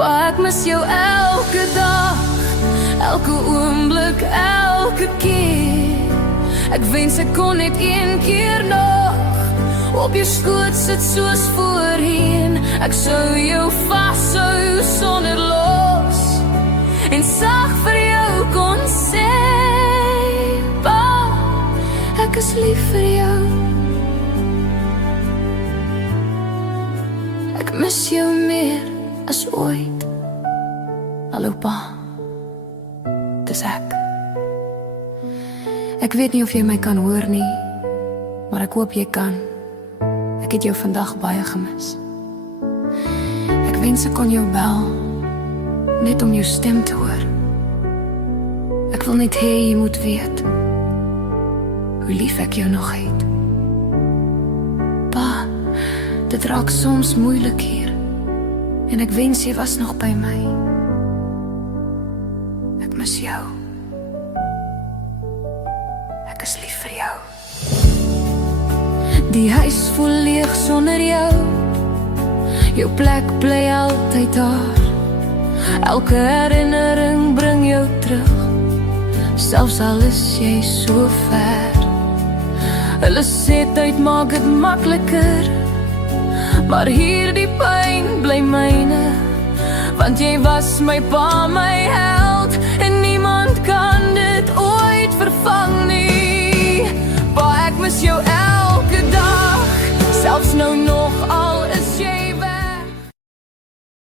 Pa, ek mis jou elke dag, elke oomblik, elke keer. Ek wens ek kon net een keer nog op jou skoot sit soos voorheen. Ek sou jou vashou sonder los en sag vir jou kon sê, Pa, ek is lief vir jou. Ek mis jou meer as ooit. Hallo Pa, dis ek. Ek weet nie of jy my kan hoor nie, maar ek hoop jy kan. Ek het jou vandag baie gemis. Ek wens ek kon jou bel, net om jou stem te hoor. Ek wil net hê jy moet weet hoe lief ek jou nog het. Pa, dit raak soms moeilik hier, en ek wens jy was nog by my. Ek mis jou. Ek is lief vir jou. Die huis voel leeg sonder jou. Jou plek bly altyd daar. Elke herinnering bring jou terug, selfs al is jy so ver. Hulle sê tyd maak dit makliker, maar hierdie pyn bly myne, want jy was my pa, my held.